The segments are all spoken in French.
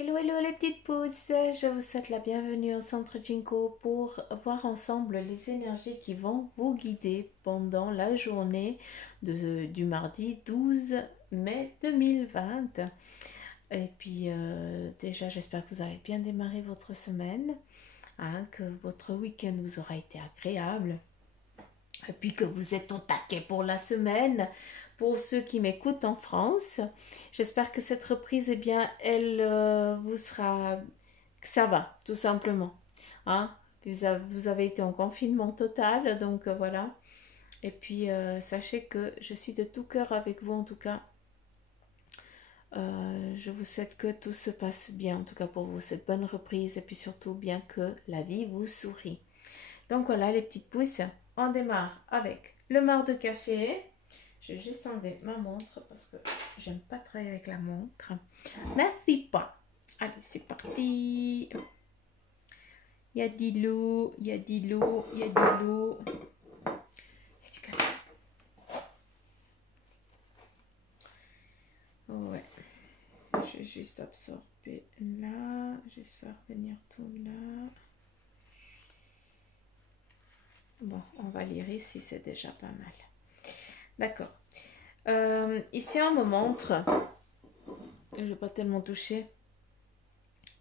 Hello, hello les petites pousses, je vous souhaite la bienvenue au centre Jinko pour voir ensemble les énergies qui vont vous guider pendant la journée du mardi 12 mai 2020. Et puis déjà j'espère que vous avez bien démarré votre semaine, hein, que votre week-end vous aura été agréable et puis que vous êtes au taquet pour la semaine. Pour ceux qui m'écoutent en France, j'espère que cette reprise, eh bien, elle vous sera... que ça va, tout simplement. Hein? Vous avez été en confinement total, donc voilà. Et puis, sachez que je suis de tout cœur avec vous, en tout cas. Je vous souhaite que tout se passe bien, en tout cas pour vous, cette bonne reprise, et puis surtout bien que la vie vous sourit. Donc voilà, les petites pousses, on démarre avec le marc de café. Je vais juste enlever ma montre parce que j'aime pas travailler avec la montre. N'affiche pas. Allez, c'est parti. Il y a de l'eau, il y a de l'eau, il y a de l'eau. Il y a du café. Ouais. Je vais juste absorber là. Juste faire venir tout là. Bon, on va lire ici, c'est déjà pas mal. D'accord. Ici, on me montre, je ne vais pas tellement toucher,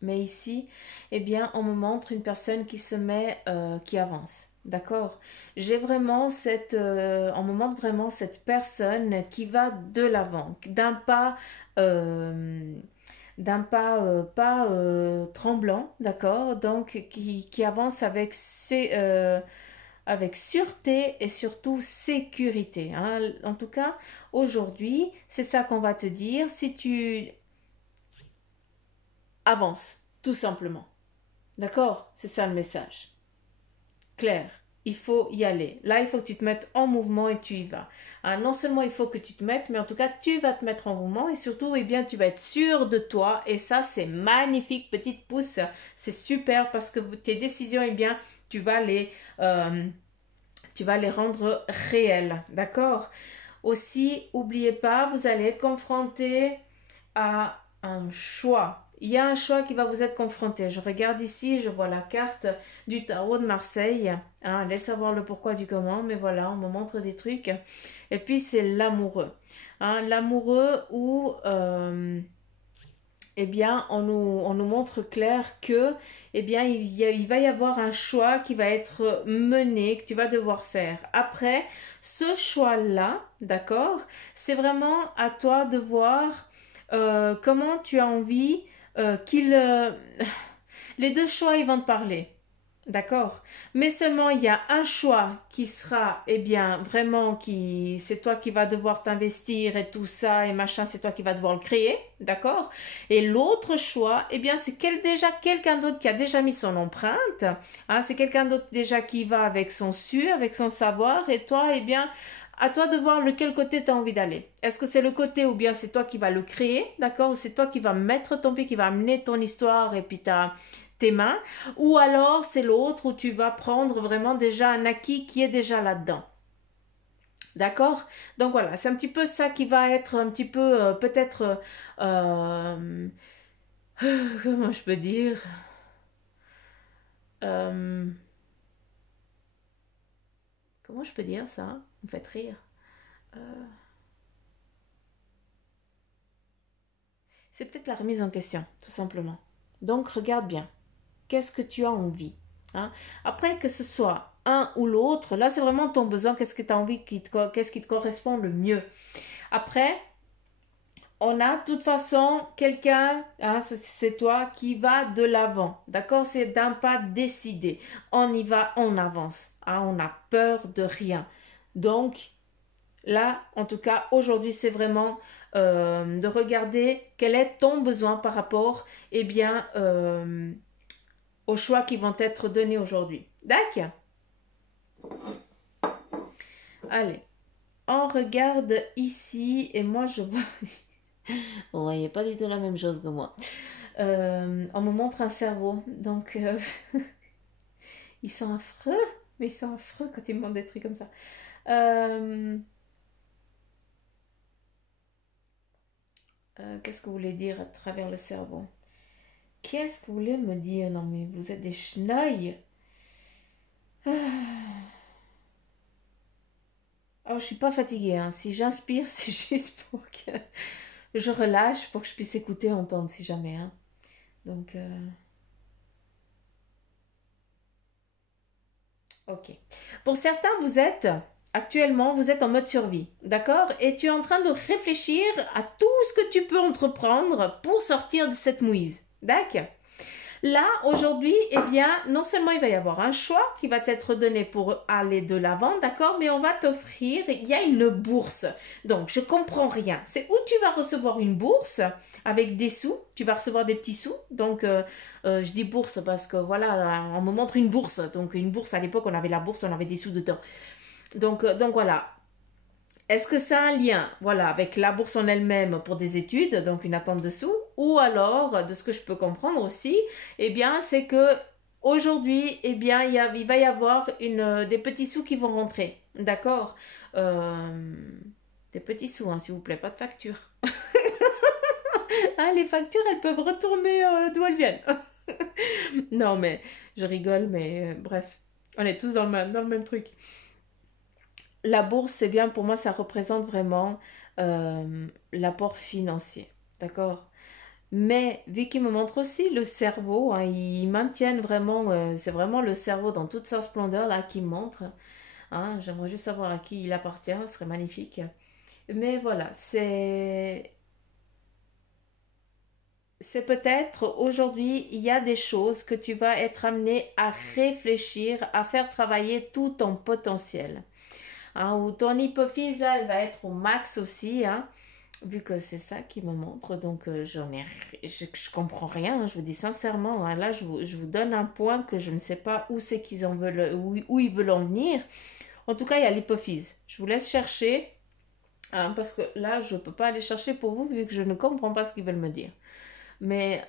mais ici, eh bien, on me montre une personne qui se met, qui avance. D'accord? J'ai vraiment on me montre vraiment cette personne qui va de l'avant, d'un pas pas tremblant, d'accord? Donc, qui avance avec sûreté et surtout sécurité. Hein. En tout cas, aujourd'hui, c'est ça qu'on va te dire. Si tu avances, tout simplement. D'accord? C'est ça le message. Clair. Il faut y aller. Là, il faut que tu te mettes en mouvement et tu y vas. Hein, non seulement il faut que tu te mettes, mais en tout cas, tu vas te mettre en mouvement et surtout, eh bien, tu vas être sûr de toi. Et ça, c'est magnifique, petite pouce. C'est super parce que tes décisions, eh bien, tu vas les rendre réelles, d'accord? Aussi, n'oubliez pas, vous allez être confronté à un choix. Il y a un choix qui va vous être confronté. Je regarde ici, je vois la carte du tarot de Marseille. Hein, laisse savoir le pourquoi du comment, mais voilà, on me montre des trucs. Et puis, c'est l'amoureux. Hein, l'amoureux où... eh bien, on nous montre clair que, eh bien, il va y avoir un choix qui va être mené, que tu vas devoir faire. Après, ce choix-là, d'accord, c'est vraiment à toi de voir comment tu as envie qu'il... les deux choix, ils vont te parler. D'accord. Mais seulement il y a un choix qui sera, eh bien, vraiment, c'est toi qui vas devoir t'investir et tout ça et machin, c'est toi qui vas devoir le créer. D'accord. Et l'autre choix, eh bien, c'est déjà quelqu'un d'autre qui a déjà mis son empreinte. Hein, c'est quelqu'un d'autre déjà qui va avec son su, avec son savoir. Et toi, eh bien, à toi de voir lequel côté tu as envie d'aller. Est-ce que c'est le côté où bien c'est toi qui vas le créer, d'accord, ou c'est toi qui vas mettre ton pied, qui va amener ton histoire et puis tes mains, ou alors c'est l'autre où tu vas prendre vraiment déjà un acquis qui est déjà là-dedans. D'accord. Donc voilà, c'est un petit peu ça qui va être un petit peu peut-être... comment je peux dire euh, comment je peux dire ça? Vous me faites rire. Euh, c'est peut-être la remise en question, tout simplement. Donc regarde bien. Qu'est-ce que tu as envie, hein? Après, que ce soit un ou l'autre, là c'est vraiment ton besoin, qu'est-ce que tu as envie, qu'est-ce qui te correspond le mieux. Après, on a de toute façon quelqu'un, hein, c'est toi qui va de l'avant, d'accord? C'est d'un pas décidé. On y va, on avance, hein, on n'a peur de rien. Donc là, en tout cas, aujourd'hui, c'est vraiment de regarder quel est ton besoin par rapport, eh bien, aux choix qui vont être donnés aujourd'hui. D'accord? Allez, on regarde ici et moi je vois... Vous voyez pas du tout la même chose que moi. On me montre un cerveau, donc ils sont affreux, mais ils sont affreux quand ils me montrent des trucs comme ça. Qu'est-ce que vous voulez dire à travers le cerveau? Qu'est-ce que vous voulez me dire? Non, mais vous êtes des chenilles. Ah. Oh, je suis pas fatiguée, hein. Si j'inspire, c'est juste pour que je relâche, pour que je puisse écouter, entendre si jamais, hein. Donc, ok. Pour certains, actuellement, vous êtes en mode survie, d'accord? Et tu es en train de réfléchir à tout ce que tu peux entreprendre pour sortir de cette mouise, d'accord? Là, aujourd'hui, eh bien, non seulement il va y avoir un choix qui va t'être donné pour aller de l'avant, d'accord, mais on va t'offrir, il y a une bourse. Donc, je comprends rien. C'est où tu vas recevoir une bourse avec des sous, tu vas recevoir des petits sous. Donc, je dis bourse parce que voilà, on me montre une bourse. Donc, une bourse, à l'époque, on avait la bourse, on avait des sous dedans. Donc voilà, est-ce que ça a un lien, voilà, avec la bourse en elle-même pour des études, donc une attente de sous, ou alors, de ce que je peux comprendre aussi, eh bien, c'est que aujourd'hui, eh bien, il va y avoir des petits sous qui vont rentrer, d'accord. Des petits sous, hein, s'il vous plaît, pas de facture. Ah, les factures, elles peuvent retourner d'où elles viennent. Non, mais je rigole, mais bref, on est tous dans le même truc. La bourse, c'est bien pour moi, ça représente vraiment l'apport financier. D'accord? Mais vu qu'ils me montrent aussi le cerveau, hein, ils maintiennent vraiment, c'est vraiment le cerveau dans toute sa splendeur là qui montre. Hein, j'aimerais juste savoir à qui il appartient, ce serait magnifique. Mais voilà, c'est peut-être aujourd'hui, il y a des choses que tu vas être amené à réfléchir, à faire travailler tout ton potentiel. Hein, ou ton hypophyse là, elle va être au max aussi, hein, vu que c'est ça qui me montre. Donc je comprends rien, hein, je vous dis sincèrement. Hein, là, je vous donne un point que je ne sais pas où c'est qu'ils en veulent, où ils veulent en venir. En tout cas, il y a l'hypophyse. Je vous laisse chercher, hein, parce que là, je ne peux pas aller chercher pour vous vu que je ne comprends pas ce qu'ils veulent me dire. Mais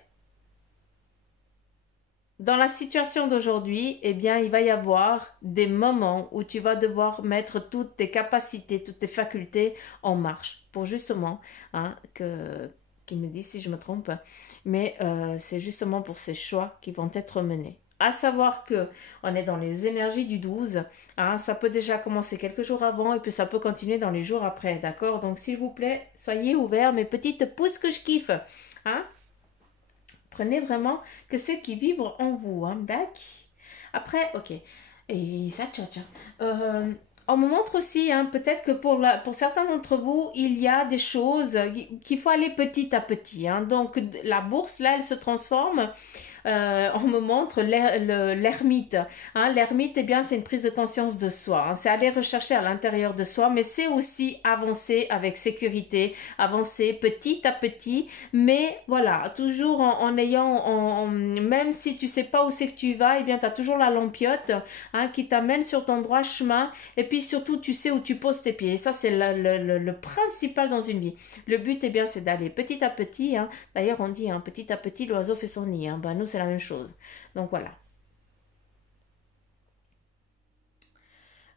dans la situation d'aujourd'hui, eh bien, il va y avoir des moments où tu vas devoir mettre toutes tes capacités, toutes tes facultés en marche pour justement, hein, qu'ils me disent si je me trompe, mais c'est justement pour ces choix qui vont être menés. À savoir que on est dans les énergies du 12, hein, ça peut déjà commencer quelques jours avant et puis ça peut continuer dans les jours après, d'accord? Donc s'il vous plaît, soyez ouverts, mes petites pousses que je kiffe, hein? Prenez vraiment que ce qui vibre en vous, hein, d'accord. Après, ok. Et ça, tcha. On me montre aussi, hein, peut-être que pour certains d'entre vous, il y a des choses qu'il faut aller petit à petit. Hein. Donc, la bourse, là, elle se transforme. On me montre l'ermite. Hein. L'ermite, eh bien, c'est une prise de conscience de soi. Hein. C'est aller rechercher à l'intérieur de soi, mais c'est aussi avancer avec sécurité, avancer petit à petit, mais voilà, toujours en ayant, même si tu sais pas où c'est que tu vas, eh bien, tu as toujours la lampiote, hein, qui t'amène sur ton droit chemin, et puis surtout, tu sais où tu poses tes pieds. Et ça, c'est le principal dans une vie. Le but, eh bien, c'est d'aller petit à petit. Hein. D'ailleurs, on dit, hein, petit à petit, l'oiseau fait son nid. Hein. Ben, nous, c'est la même chose. Donc, voilà.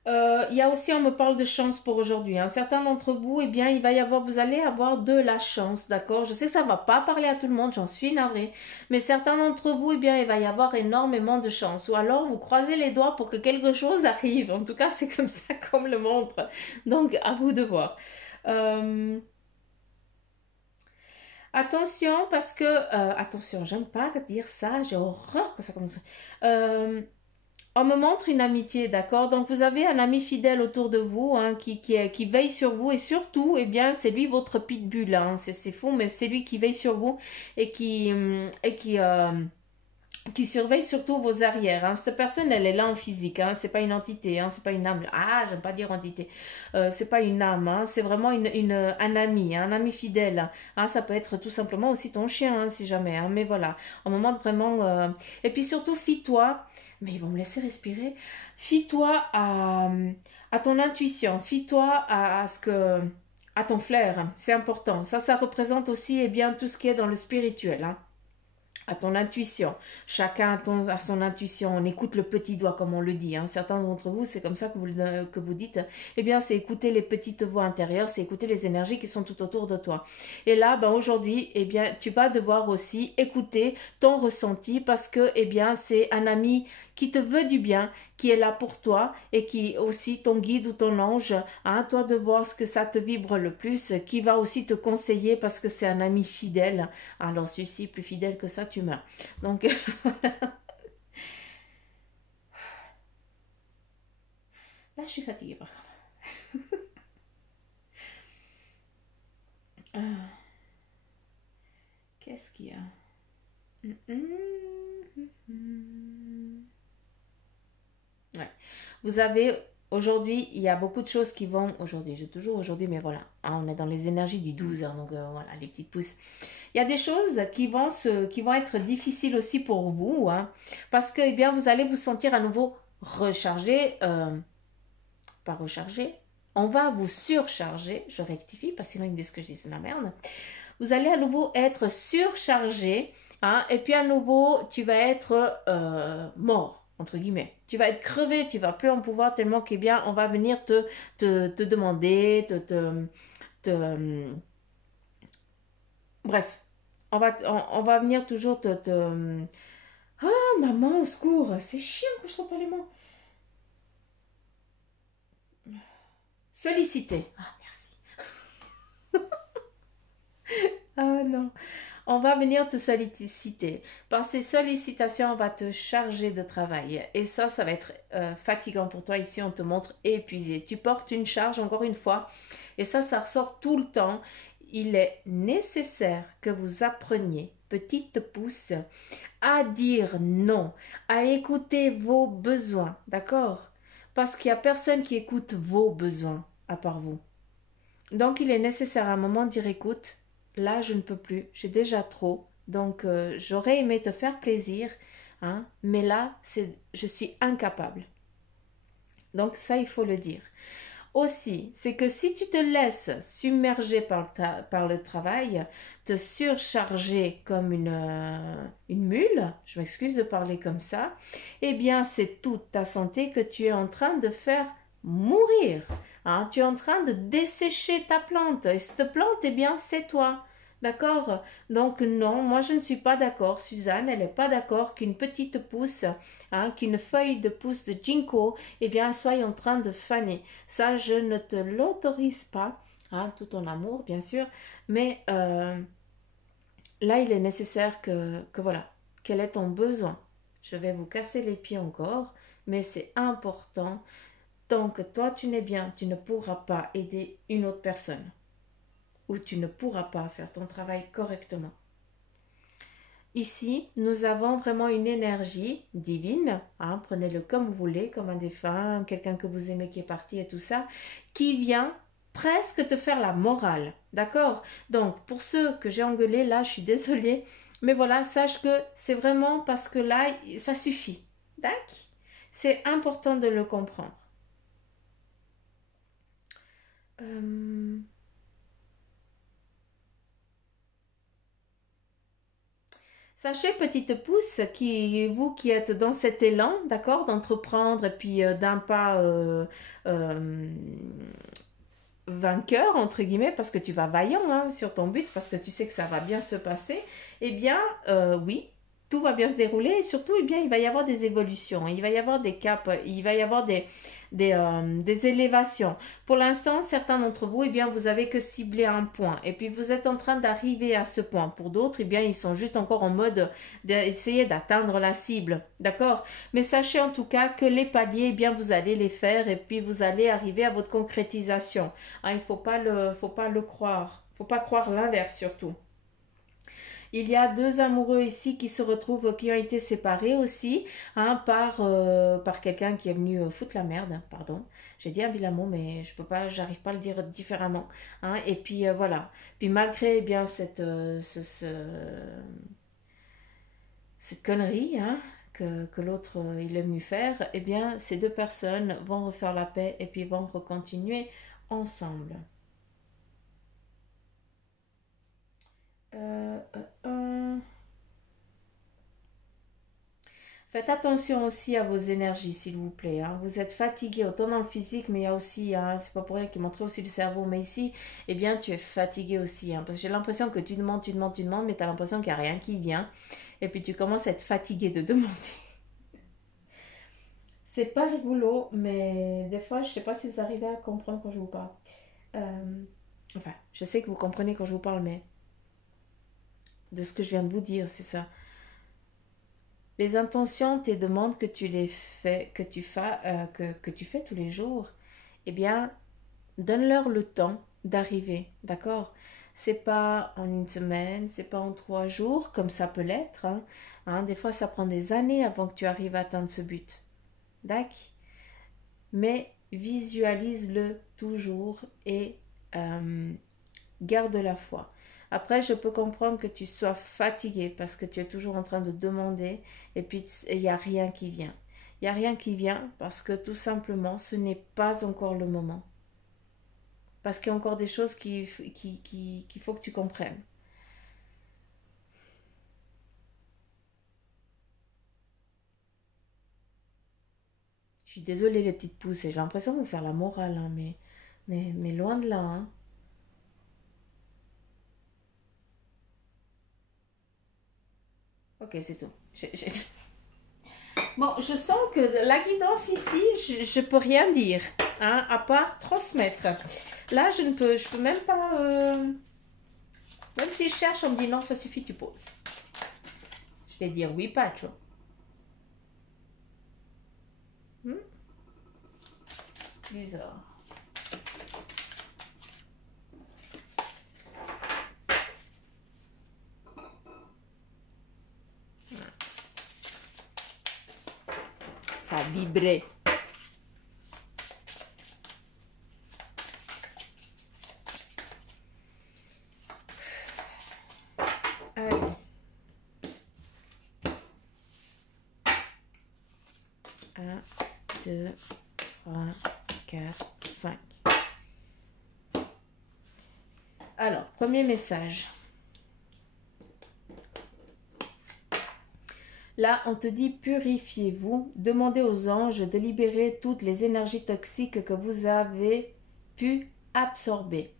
Il y a aussi, on me parle de chance pour aujourd'hui. Hein. Certains d'entre vous, eh bien, vous allez avoir de la chance, d'accord? Je sais que ça va pas parler à tout le monde, j'en suis navrée. Mais certains d'entre vous, eh bien, il va y avoir énormément de chance. Ou alors, vous croisez les doigts pour que quelque chose arrive. En tout cas, c'est comme ça qu'on me le montre. Donc, à vous de voir. Euh, Attention, parce que... attention, j'aime pas dire ça, j'ai horreur que ça commence. Euh, on me montre une amitié, d'accord? Donc vous avez un ami fidèle autour de vous, hein, qui veille sur vous et surtout, eh bien, c'est lui votre pitbull. Hein. C'est fou, mais c'est lui qui veille sur vous et qui surveille surtout vos arrières. Hein. Cette personne, elle est là en physique. Hein. C'est pas une entité. Hein. C'est pas une âme. Ah, j'aime pas dire entité. C'est pas une âme. Hein. C'est vraiment un ami, hein, un ami fidèle. Hein. Ça peut être tout simplement aussi ton chien, hein, si jamais. Hein. Mais voilà, on me montre vraiment. Et puis surtout, fie-toi. Mais ils vont me laisser respirer. Fie-toi à ton intuition. Fie-toi à ton flair. C'est important. Ça représente aussi, eh bien, tout ce qui est dans le spirituel. Hein. à ton intuition. Chacun a son intuition. On écoute le petit doigt, comme on le dit. Hein. Certains d'entre vous, c'est comme ça que vous dites. Eh bien, c'est écouter les petites voix intérieures, c'est écouter les énergies qui sont tout autour de toi. Et là, ben, aujourd'hui, eh bien, tu vas devoir aussi écouter ton ressenti parce que, eh bien, c'est un ami qui te veut du bien, qui est là pour toi et qui est aussi ton guide ou ton ange. Hein, toi de voir ce que ça te vibre le plus, qui va aussi te conseiller parce que c'est un ami fidèle. Alors, celui-ci, plus fidèle que ça, tu meurs. Donc, là, je suis fatiguée par contre. Qu'est-ce qu'il y a? Ouais. Vous avez aujourd'hui, il y a beaucoup de choses qui vont aujourd'hui. J'ai toujours aujourd'hui, mais voilà, hein, on est dans les énergies du 12 heures, donc voilà, les petites pousses. Il y a des choses qui vont être difficiles aussi pour vous, hein, parce que eh bien, vous allez vous sentir à nouveau rechargé, pas rechargé. On va vous surcharger, je rectifie, parce que sinon ils me disent que je dis c'est la merde. Vous allez à nouveau être surchargé, hein, et puis à nouveau, tu vas être mort, entre guillemets. Tu vas être crevé, tu vas plus en pouvoir tellement qu'eh bien, on va venir te demander, bref, on va venir toujours oh, maman, au secours, c'est chiant que je trouve pas les mots. Solliciter. Ah, merci. Ah non. On va venir te solliciter. Par ces sollicitations, on va te charger de travail. Et ça va être fatigant pour toi. Ici, on te montre épuisé. Tu portes une charge, encore une fois. Et ça ressort tout le temps. Il est nécessaire que vous appreniez, petite pouce, à dire non, à écouter vos besoins. D'accord? Parce qu'il n'y a personne qui écoute vos besoins, à part vous. Donc, il est nécessaire à un moment de dire écoute, là, je ne peux plus, j'ai déjà trop. Donc, j'aurais aimé te faire plaisir, hein, mais là, je suis incapable. Donc, ça, il faut le dire. Aussi, c'est que si tu te laisses submerger par le travail, te surcharger comme une mule, je m'excuse de parler comme ça, eh bien, c'est toute ta santé que tu es en train de faire mourir. Hein, tu es en train de dessécher ta plante. Et cette plante, eh bien, c'est toi. D'accord? Donc non, moi je ne suis pas d'accord. Suzanne, elle n'est pas d'accord qu'une petite pousse, hein, qu'une feuille de pousse de ginkgo, eh bien, soit en train de faner. Ça, je ne te l'autorise pas. Hein, tout en amour, bien sûr. Mais là, il est nécessaire que voilà, quel est ton besoin? Je vais vous casser les pieds encore, mais c'est important. Tant que toi, tu n'es bien, tu ne pourras pas aider une autre personne. Ou tu ne pourras pas faire ton travail correctement. Ici, nous avons vraiment une énergie divine, hein, prenez-le comme vous voulez, comme un défunt, quelqu'un que vous aimez qui est parti et tout ça, qui vient presque te faire la morale, d'accord? Donc, pour ceux que j'ai engueulés, là, je suis désolée, mais voilà, sache que c'est vraiment parce que là, ça suffit, d'accord? C'est important de le comprendre. Sachez, petite pouce, vous qui êtes dans cet élan, d'accord, d'entreprendre et puis d'un pas euh, vainqueur, entre guillemets, parce que tu vas vaillant hein, sur ton but, parce que tu sais que ça va bien se passer, eh bien, oui, tout va bien se dérouler et surtout, eh bien, il va y avoir des évolutions, il va y avoir des caps, il va y avoir des élévations. Pour l'instant, certains d'entre vous, eh bien, vous avez que ciblé un point et puis vous êtes en train d'arriver à ce point. Pour d'autres, eh bien, ils sont juste encore en mode d'essayer d'atteindre la cible, d'accord? Mais sachez en tout cas que les paliers, eh bien, vous allez les faire et puis vous allez arriver à votre concrétisation. Hein, il faut pas le croire, faut pas croire l'inverse surtout. Il y a deux amoureux ici qui se retrouvent, qui ont été séparés aussi, hein, par quelqu'un qui est venu foutre la merde, pardon. J'ai dit un vilain mot, mais je peux pas, j'arrive pas à le dire différemment. Hein, et puis voilà. Puis malgré eh bien cette connerie, hein, que l'autre il est venu faire, eh bien ces deux personnes vont refaire la paix et puis vont recontinuer ensemble. Euh, euh, euh. Faites attention aussi à vos énergies, s'il vous plaît. Hein. Vous êtes fatigué, autant dans le physique, mais il y a aussi, hein, c'est pas pour rien qu'il montrait aussi le cerveau, mais ici, eh bien, tu es fatigué aussi. Hein, parce que j'ai l'impression que tu demandes, mais tu as l'impression qu'il n'y a rien qui vient. Et puis tu commences à être fatigué de demander. C'est pas rigolo, mais des fois, je sais pas si vous arrivez à comprendre quand je vous parle. Enfin, je sais que vous comprenez quand je vous parle, mais de ce que je viens de vous dire, c'est ça. Les intentions, tes demandes que tu les fais, que tu fais tous les jours, eh bien, donne-leur le temps d'arriver, d'accord? C'est pas en une semaine, c'est pas en 3 jours, comme ça peut l'être. Hein. Hein, des fois, ça prend des années avant que tu arrives à atteindre ce but. D'accord? Mais visualise-le toujours et garde la foi. Après, je peux comprendre que tu sois fatigué parce que tu es toujours en train de demander et puis il n'y a rien qui vient. Il n'y a rien qui vient parce que tout simplement, ce n'est pas encore le moment. Parce qu'il y a encore des choses qu'il faut que tu comprennes. Je suis désolée les petites pousses et j'ai l'impression de vous faire la morale, hein, mais loin de là. Hein. Ok, c'est tout. Bon, je sens que la guidance ici, je peux rien dire, hein, à part transmettre. Là, je peux même pas... Même si je cherche, on me dit non, ça suffit, tu poses. Je vais dire oui, pas, tu vois. Bizarre. Ça a vibré. Allez. 1, 2, 3, 4, 5. Alors, premier message. Là, on te dit purifiez-vous, demandez aux anges de libérer toutes les énergies toxiques que vous avez pu absorber.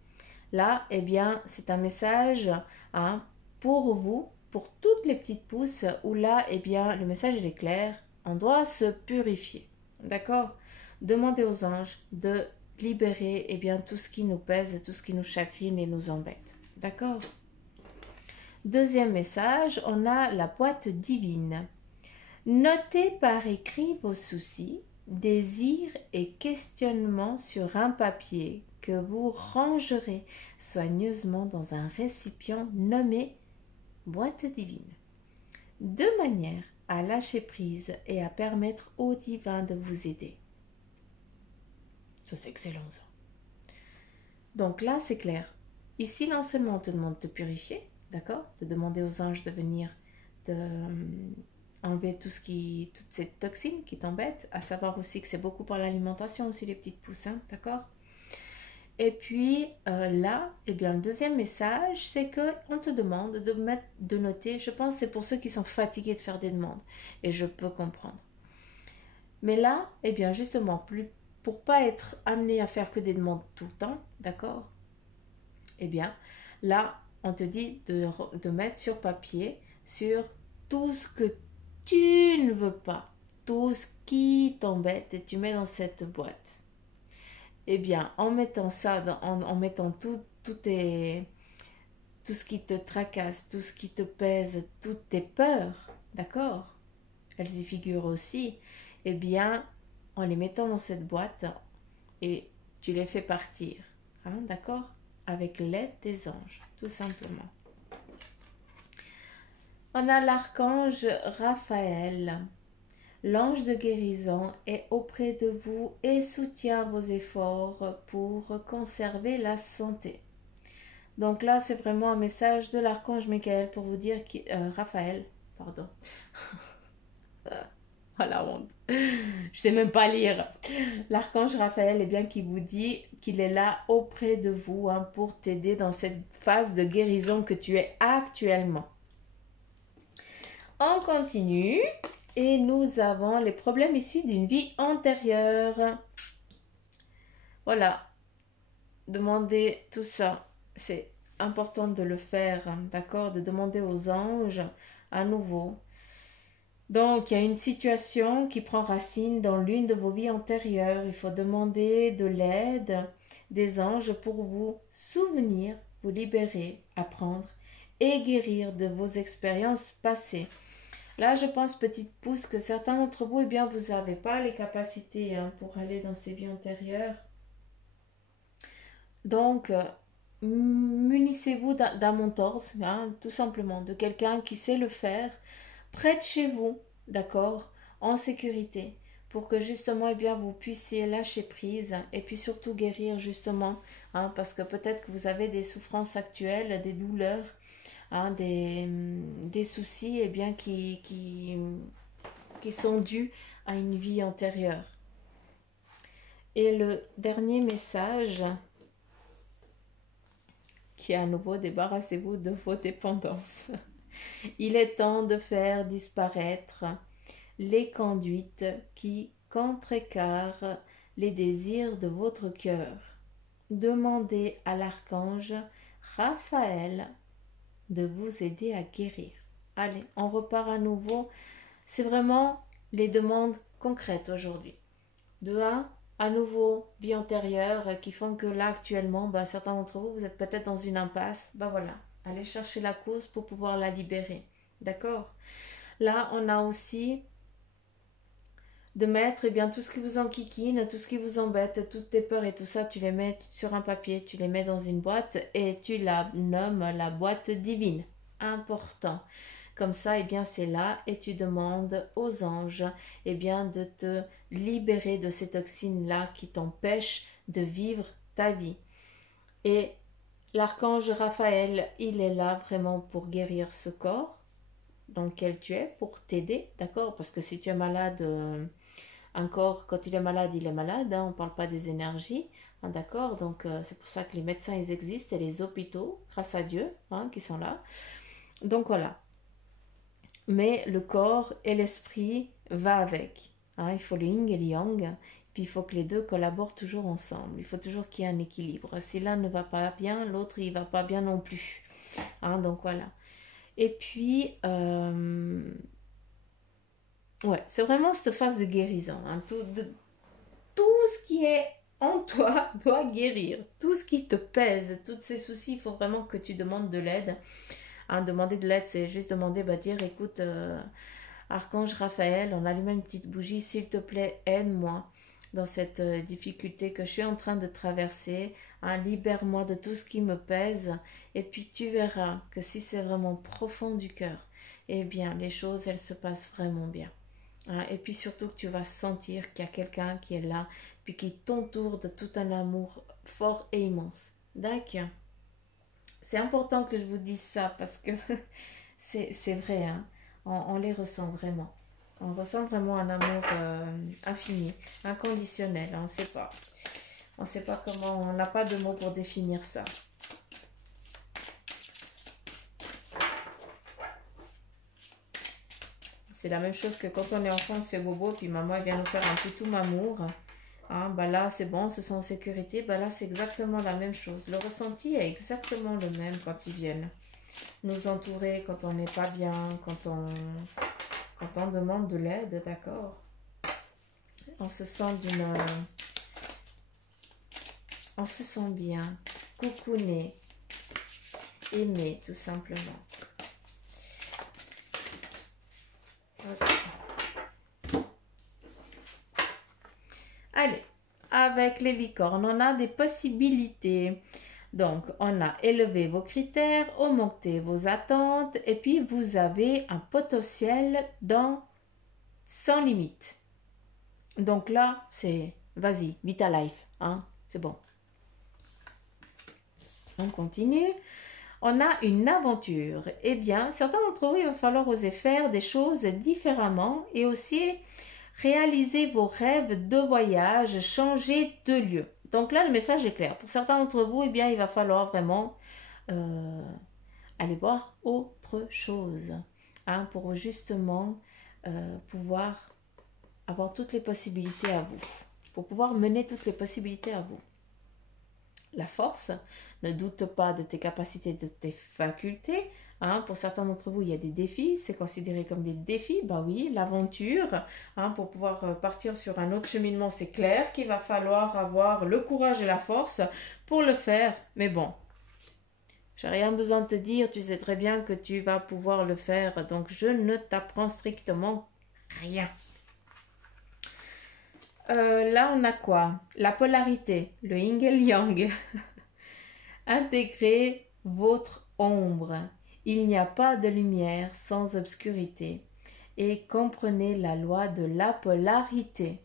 Là, eh bien, c'est un message hein, pour vous, pour toutes les petites pousses, où là, eh bien, le message il est clair, on doit se purifier. D'accord? Demandez aux anges de libérer eh bien, tout ce qui nous pèse, tout ce qui nous chagrine et nous embête. D'accord? Deuxième message, on a la boîte divine. Notez par écrit vos soucis, désirs et questionnements sur un papier que vous rangerez soigneusement dans un récipient nommé boîte divine, de manière à lâcher prise et à permettre au divin de vous aider. Ça, c'est excellent, ça. Donc là, c'est clair. Ici, non seulement on te demande de te purifier, d'accord, de demander aux anges de venir enlever toutes ces toxines qui t'embêtent, à savoir aussi que c'est beaucoup par l'alimentation aussi les petites poussins, d'accord. Et puis là, eh bien, le deuxième message, c'est qu'on te demande de noter, je pense que c'est pour ceux qui sont fatigués de faire des demandes, et je peux comprendre. Mais là, eh bien, justement, pour pas être amené à faire que des demandes tout le temps, d'accord. Eh bien, là, on te dit de mettre sur papier sur tout ce que tu ne veux pas, tout ce qui t'embête et tu mets dans cette boîte. Eh bien, en mettant ça, en mettant tout ce qui te tracasse, tout ce qui te pèse, toutes tes peurs, d'accord? Elles y figurent aussi. Eh bien, en les mettant dans cette boîte et tu les fais partir, hein, d'accord? Avec l'aide des anges, tout simplement. On a l'archange Raphaël. L'ange de guérison est auprès de vous et soutient vos efforts pour conserver la santé. Donc là, c'est vraiment un message de l'archange Michael pour vous dire Raphaël, pardon. Oh la honte. Je sais même pas lire. L'archange Raphaël est bien qui vous dit qu'il est là auprès de vous hein, pour t'aider dans cette phase de guérison que tu es actuellement. On continue Et nous avons les problèmes issus d'une vie antérieure. Voilà, demandez tout ça. C'est important de le faire, hein, d'accord? De demander aux anges à nouveau. Donc, il y a une situation qui prend racine dans l'une de vos vies antérieures. Il faut demander de l'aide des anges pour vous souvenir, vous libérer, apprendre et guérir de vos expériences passées. Là, je pense, petite pouce, que certains d'entre vous, eh bien, vous n'avez pas les capacités, hein, pour aller dans ces vies antérieures. Donc, munissez-vous d'un mentor, hein, tout simplement, de quelqu'un qui sait le faire, près de chez vous, d'accord, en sécurité, pour que justement, eh bien, vous puissiez lâcher prise et puis surtout guérir justement, hein, parce que peut-être que vous avez des souffrances actuelles, des douleurs, hein, des soucis, eh bien, qui sont dus à une vie antérieure. Et le dernier message, qui est à nouveau: débarrassez-vous de vos dépendances. Il est temps de faire disparaître les conduites qui contrecarrent les désirs de votre cœur. Demandez à l'archange Raphaël de vous aider à guérir. Allez, on repart à nouveau. C'est vraiment les demandes concrètes aujourd'hui. De 1, à nouveau, vie antérieure qui font que là actuellement, certains d'entre vous, vous êtes peut-être dans une impasse. Voilà, allez chercher la cause pour pouvoir la libérer. D'accord? Là, on a aussi de mettre, eh bien, tout ce qui vous enquiquine, tout ce qui vous embête, toutes tes peurs et tout ça, tu les mets sur un papier, tu les mets dans une boîte et tu la nommes la boîte divine. Important. Comme ça, eh bien, c'est là et tu demandes aux anges, eh bien, de te libérer de ces toxines-là qui t'empêchent de vivre ta vie. Et l'archange Raphaël, il est là vraiment pour guérir ce corps dans lequel tu es, pour t'aider, d'accord? Parce que si tu es malade, un corps, quand il est malade, hein, on ne parle pas des énergies, hein, d'accord? Donc, c'est pour ça que les médecins, ils existent, et les hôpitaux, grâce à Dieu, hein, qui sont là. Donc, voilà. Mais le corps et l'esprit va avec. Hein, il faut le yin et le yang, puis il faut que les deux collaborent toujours ensemble. Il faut toujours qu'il y ait un équilibre. Si l'un ne va pas bien, l'autre, il ne va pas bien non plus. Hein, donc, voilà. Et puis, ouais, c'est vraiment cette phase de guérison. Hein. Tout ce qui est en toi doit guérir. Tout ce qui te pèse, tous ces soucis, il faut vraiment que tu demandes de l'aide. Hein, demander de l'aide, c'est juste demander, dire, écoute, Archange Raphaël, on allume une petite bougie, s'il te plaît, aide-moi dans cette difficulté que je suis en train de traverser. Hein, libère-moi de tout ce qui me pèse. Et puis tu verras que si c'est vraiment profond du cœur, eh bien, les choses, elles se passent vraiment bien. Hein, et puis surtout que tu vas sentir qu'il y a quelqu'un qui est là, puis qui t'entoure de tout un amour fort et immense. D'accord. C'est important que je vous dise ça parce que c'est vrai, hein. On les ressent vraiment. On ressent vraiment un amour infini, inconditionnel. On ne sait pas. On ne sait pas comment, on n'a pas de mots pour définir ça. C'est la même chose que quand on est enfant, on se fait bobo, puis maman elle vient nous faire un toutou amour. Hein, là, c'est bon, on se sent en sécurité. Là, c'est exactement la même chose. Le ressenti est exactement le même quand ils viennent nous entourer, quand on n'est pas bien, quand on demande de l'aide, d'accord? On se sent on se sent bien, coucouné, aimé, tout simplement. Allez, avec les licornes, on a des possibilités. Donc, on a élevé vos critères, augmenté vos attentes, et puis vous avez un potentiel sans limite. Donc là, c'est vas-y, vite ta life, hein, c'est bon. On continue. On a une aventure. Eh bien, certains d'entre vous, il va falloir oser faire des choses différemment et aussi réaliser vos rêves de voyage, changer de lieu. Donc là, le message est clair. Pour certains d'entre vous, eh bien, il va falloir vraiment aller voir autre chose, hein, pour justement pouvoir avoir toutes les possibilités à vous, pour pouvoir mener toutes les possibilités à vous. La force, ne doute pas de tes capacités, de tes facultés. Hein, pour certains d'entre vous, il y a des défis, c'est considéré comme des défis. Bah oui, l'aventure, hein, pour pouvoir partir sur un autre cheminement, c'est clair qu'il va falloir avoir le courage et la force pour le faire. Mais bon, j'ai rien besoin de te dire, tu sais très bien que tu vas pouvoir le faire, donc je ne t'apprends strictement rien. Là, on a quoi? La polarité, le yin et le yang. Intégrez votre ombre. Il n'y a pas de lumière sans obscurité. Et comprenez la loi de la polarité,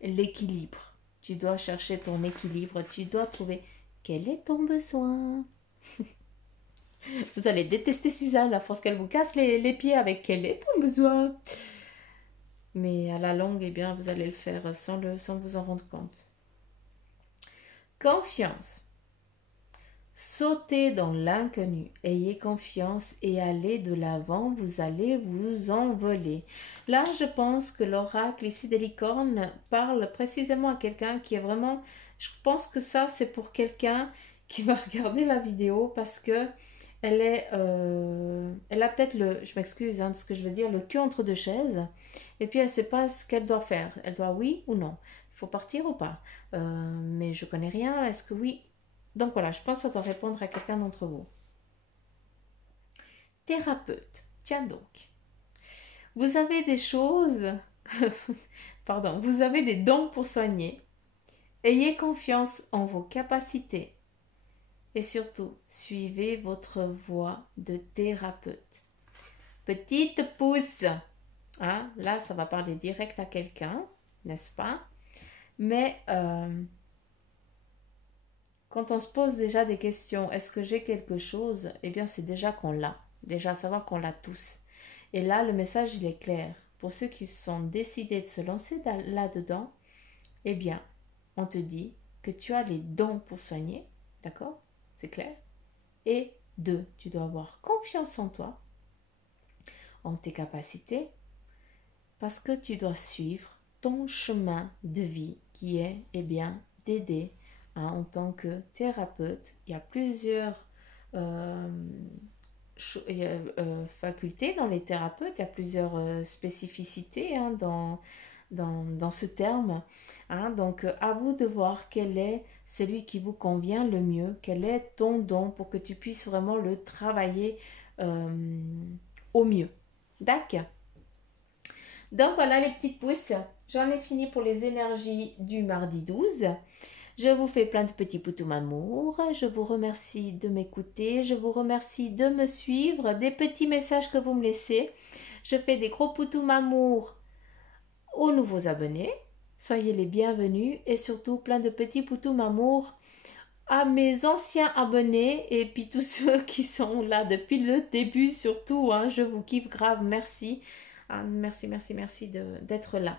l'équilibre. Tu dois chercher ton équilibre, tu dois trouver quel est ton besoin. Vous allez détester Suzanne à force qu'elle vous casse les pieds avec quel est ton besoin. Mais à la longue, eh bien, vous allez le faire sans vous en rendre compte. Confiance. Sautez dans l'inconnu, ayez confiance et allez de l'avant, vous allez vous envoler. Là, je pense que l'oracle ici des licornes parle précisément à quelqu'un qui est vraiment... Je pense que ça, c'est pour quelqu'un qui va regarder la vidéo parce que elle a peut-être je m'excuse de ce que je veux dire, le cul entre deux chaises. Et puis, elle ne sait pas ce qu'elle doit faire. Elle doit oui ou non. Il faut partir ou pas. Mais je connais rien. Est-ce que oui? Donc voilà, je pense que ça doit répondre à quelqu'un d'entre vous. Thérapeute. Tiens donc. Vous avez des choses... Pardon. Vous avez des dons pour soigner. Ayez confiance en vos capacités. Et surtout, suivez votre voie de thérapeute. Petite pouce. Hein, là, ça va parler direct à quelqu'un, n'est-ce pas? Mais... quand on se pose déjà des questions, est-ce que j'ai quelque chose? Eh bien, c'est déjà qu'on l'a. Déjà, savoir qu'on l'a tous. Et là, le message, il est clair. Pour ceux qui sont décidés de se lancer là-dedans, eh bien, on te dit que tu as les dons pour soigner. D'accord? C'est clair? Et 2, tu dois avoir confiance en toi, en tes capacités, parce que tu dois suivre ton chemin de vie qui est, eh bien, d'aider. En tant que thérapeute, il y a plusieurs facultés dans les thérapeutes, il y a plusieurs spécificités dans ce terme. Hein, donc, à vous de voir quel est celui qui vous convient le mieux, quel est ton don pour que tu puisses vraiment le travailler au mieux. D'accord? Donc, voilà les petites pousses. J'en ai fini pour les énergies du mardi 12. Je vous fais plein de petits poutous amour. Je vous remercie de m'écouter. Je vous remercie de me suivre. Des petits messages que vous me laissez. Je fais des gros poutous amour aux nouveaux abonnés. Soyez les bienvenus. Et surtout plein de petits poutous amour à mes anciens abonnés. Et puis tous ceux qui sont là depuis le début surtout. Hein, je vous kiffe grave. Merci. Merci d'être là.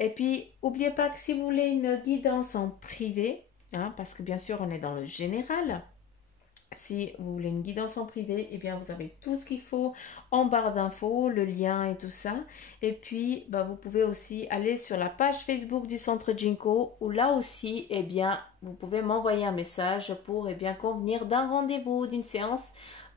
Et puis, n'oubliez pas que si vous voulez une guidance en privé, hein, parce que bien sûr, on est dans le général. Si vous voulez une guidance en privé, eh bien, vous avez tout ce qu'il faut en barre d'infos, le lien et tout ça. Et puis, vous pouvez aussi aller sur la page Facebook du Centre Jinko, où là aussi, eh bien, vous pouvez m'envoyer un message pour, eh bien, convenir d'un rendez-vous, d'une séance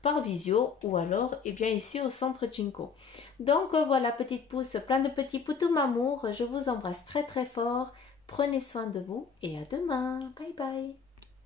par visio ou alors bien ici au Centre Jinko. Donc voilà, petite pouce, plein de petits poutous amour. Je vous embrasse très très fort. Prenez soin de vous et à demain. Bye bye.